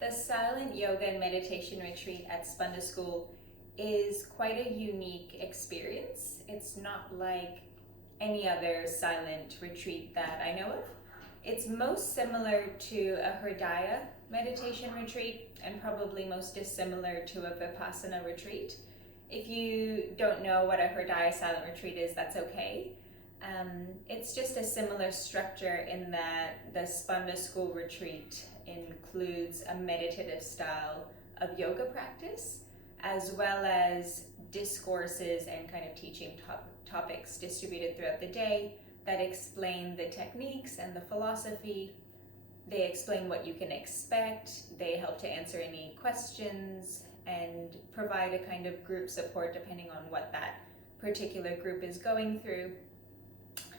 The silent yoga and meditation retreat at Spanda School is quite a unique experience. It's not like any other silent retreat that I know of. It's most similar to a Hridaya meditation retreat and probably most dissimilar to a Vipassana retreat. If you don't know what a Hridaya silent retreat is, that's okay. It's just a similar structure in that the Spanda School retreat includes a meditative style of yoga practice, as well as discourses and kind of teaching topics distributed throughout the day that explain the techniques and the philosophy. They explain what you can expect, they help to answer any questions, and provide a kind of group support depending on what that particular group is going through,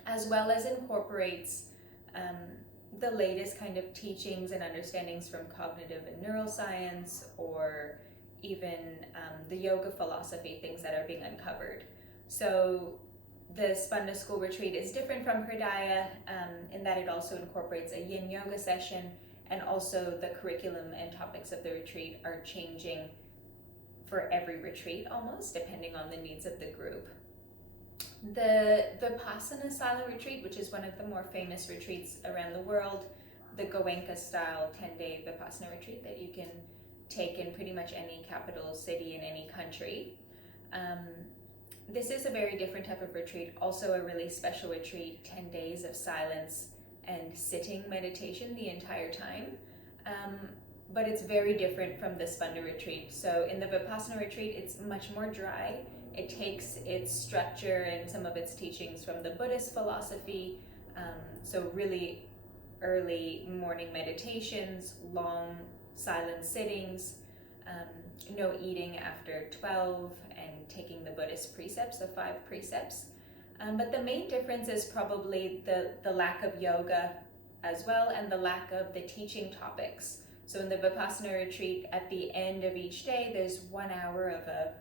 as well as incorporates the latest kind of teachings and understandings from cognitive and neuroscience, or even the yoga philosophy, things that are being uncovered. So the Spanda School retreat is different from Hridaya in that it also incorporates a yin yoga session, and also the curriculum and topics of the retreat are changing for every retreat almost, depending on the needs of the group. The Vipassana silent retreat, which is one of the more famous retreats around the world, the Goenka style 10-day Vipassana retreat that you can take in pretty much any capital city in any country. This is a very different type of retreat, also a really special retreat, 10 days of silence and sitting meditation the entire time. But it's very different from the Spanda retreat. So in the Vipassana retreat, it's much more dry. It takes its structure and some of its teachings from the Buddhist philosophy. So really early morning meditations, long silent sittings, no eating after 12, and taking the Buddhist precepts, the 5 precepts. But the main difference is probably the lack of yoga as well, and the lack of the teaching topics. So in the Vipassana retreat, at the end of each day, there's 1 hour of a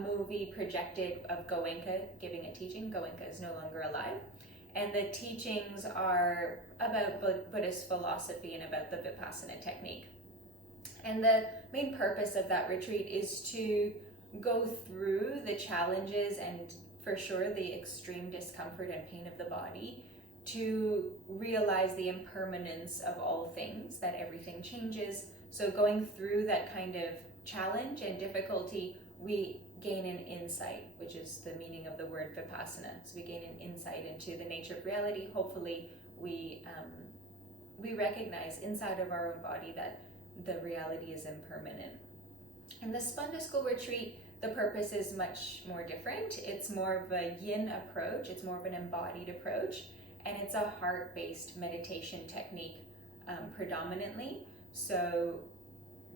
movie projected of Goenka giving a teaching. Goenka is no longer alive. And the teachings are about Buddhist philosophy and about the Vipassana technique. And the main purpose of that retreat is to go through the challenges and for sure the extreme discomfort and pain of the body, to realize the impermanence of all things, that everything changes. So going through that kind of challenge and difficulty, we gain an insight, which is the meaning of the word Vipassana. So we gain an insight into the nature of reality. Hopefully we recognize inside of our own body that the reality is impermanent. In the Spanda School retreat, the purpose is much more different. It's more of a yin approach, it's more of an embodied approach, and it's a heart-based meditation technique predominantly. So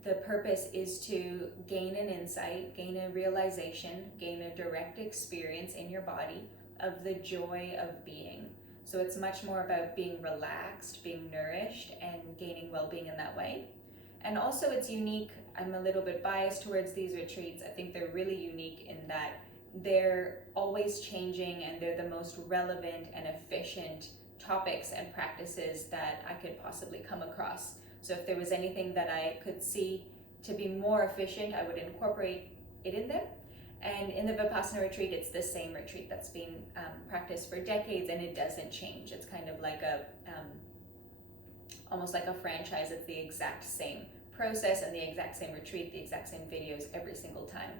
the purpose is to gain an insight, gain a realization, gain a direct experience in your body of the joy of being. So it's much more about being relaxed, being nourished, and gaining well-being in that way. And also it's unique, I'm a little bit biased towards these retreats. I think they're really unique in that they're always changing, and they're the most relevant and efficient topics and practices that I could possibly come across. So if there was anything that I could see to be more efficient, I would incorporate it in there. And in the Vipassana retreat, it's the same retreat that's been practiced for decades, and it doesn't change. It's kind of like almost like a franchise. It's the exact same process and the exact same retreat, the exact same videos every single time.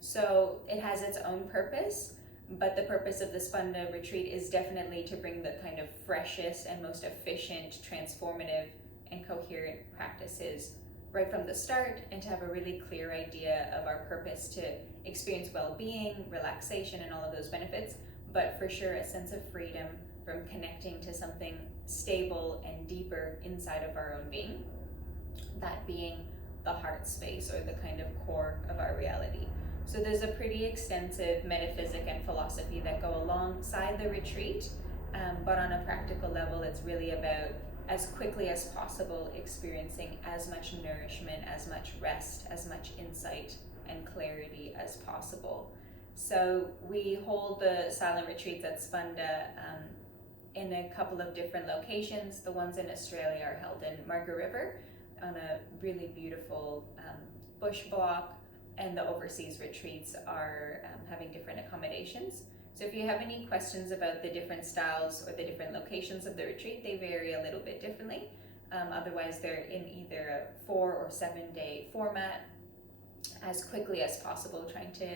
So it has its own purpose, but the purpose of the Spanda retreat is definitely to bring the kind of freshest and most efficient, transformative, and coherent practices right from the start, and to have a really clear idea of our purpose to experience well-being, relaxation, and all of those benefits, but for sure a sense of freedom from connecting to something stable and deeper inside of our own being, that being the heart space, or the kind of core of our reality. So there's a pretty extensive metaphysic and philosophy that go alongside the retreat, but on a practical level, it's really about, as quickly as possible, experiencing as much nourishment, as much rest, as much insight and clarity as possible. So we hold the silent retreats at Spanda in a couple of different locations. The ones in Australia are held in Margaret River, on a really beautiful bush block, and the overseas retreats are having different accommodations. So if you have any questions about the different styles or the different locations of the retreat, they vary a little bit differently. Otherwise, they're in either a 4 or 7 day format, as quickly as possible, trying to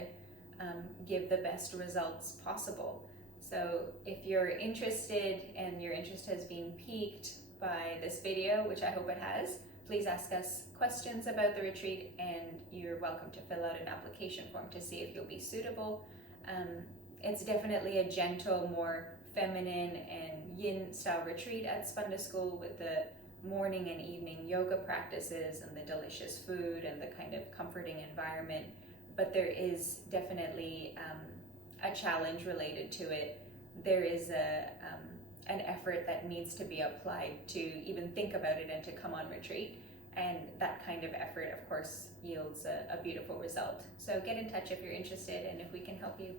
give the best results possible. So if you're interested and your interest has been piqued by this video, which I hope it has, please ask us questions about the retreat, and you're welcome to fill out an application form to see if you'll be suitable. It's definitely a gentle, more feminine and yin style retreat at Spanda School, with the morning and evening yoga practices and the delicious food and the kind of comforting environment. But there is definitely a challenge related to it. There is an effort that needs to be applied to even think about it and to come on retreat. And that kind of effort, of course, yields a beautiful result. So get in touch if you're interested and if we can help you.